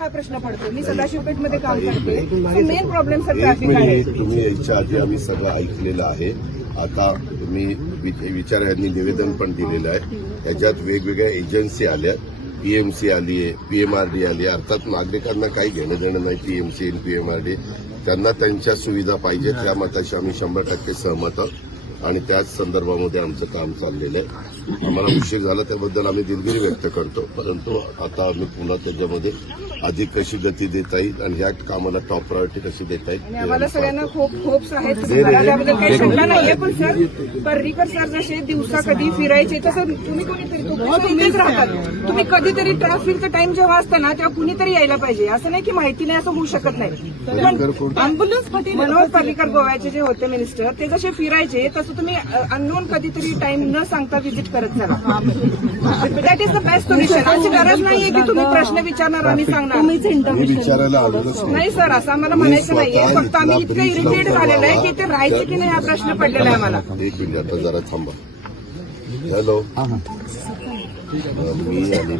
हा प्रश्न पडतो. मी सदाशिवपेठमध्ये काम करते. मेन प्रॉब्लेम सर ट्रॅफिक आहे. तुम्ही याच्या आधी आम्ही सगळं ऐकलेलं आहे. आता तुम्ही वि- विचार यांनी निवेदन पण दिलेलं आहे. याच्यात वेगवेगळ्या एजन्सी आल्या. पीएमसी आली आहे पीएमआरडी आली आहे. अर्थात नागरिकांना काही घेणं देणं नाही पीएमसी आणि पीएमआरडी त्यांना त्यांच्या सुविधा पाहिजेत. त्या मताशी आम्ही शंभर टक्के सहमत आहोत. आणि त्याच संदर्भामध्ये आमचं काम चाललेलं आहे. आम्हाला उशीर झाला त्याबद्दल आम्ही दिलगिरी व्यक्त करतो. परंतु आता आम्ही पुन्हा त्याच्यामध्ये अधिक कशी गती देता येईल आणि ह्या कामाला टॉप प्रायोरिटी कशी देता येईल आणि हे आम्हाला आम्ही सगळ्यांना. खूप होप्स आहेत. त्याबद्दल काही शंका नाहीये पण सर पर्रीकर सर जसे दिवसा कधी फिरायचे तसं तुम्ही कोणीतरी तुम्ही इथेच राहतात. तुम्ही कधीतरी ट्रॅफिकचा टाइम जेव्हा असतं ना तेव्हा कुणीतरी यायला पाहिजे. असं नाही की माहिती नाही असं होऊ शकत नाही? पण मनोज पर्रीकर गोव्याचे जे होते मिनिस्टर ते जसे फिरायचे तसं तुम्ही अननोन कधीतरी टाइम न सांगता व्हिजिट करत चला. That is the best solution अशी गरज नाहीये की तुम्ही प्रश्न विचारणार आम्ही सांगणार. विचारायला आलेलोच नाही. नाही सर असं आम्हाला मी म्हणायचं नाहीये. फक्त आम्ही इतकं इरिटेट झालेलं आहे. की ते राहायचे की नाही हा प्रश्न पडलेला आहे आम्हाला. एक मिनिट आता जरा थांबा. हॅलो मी आणि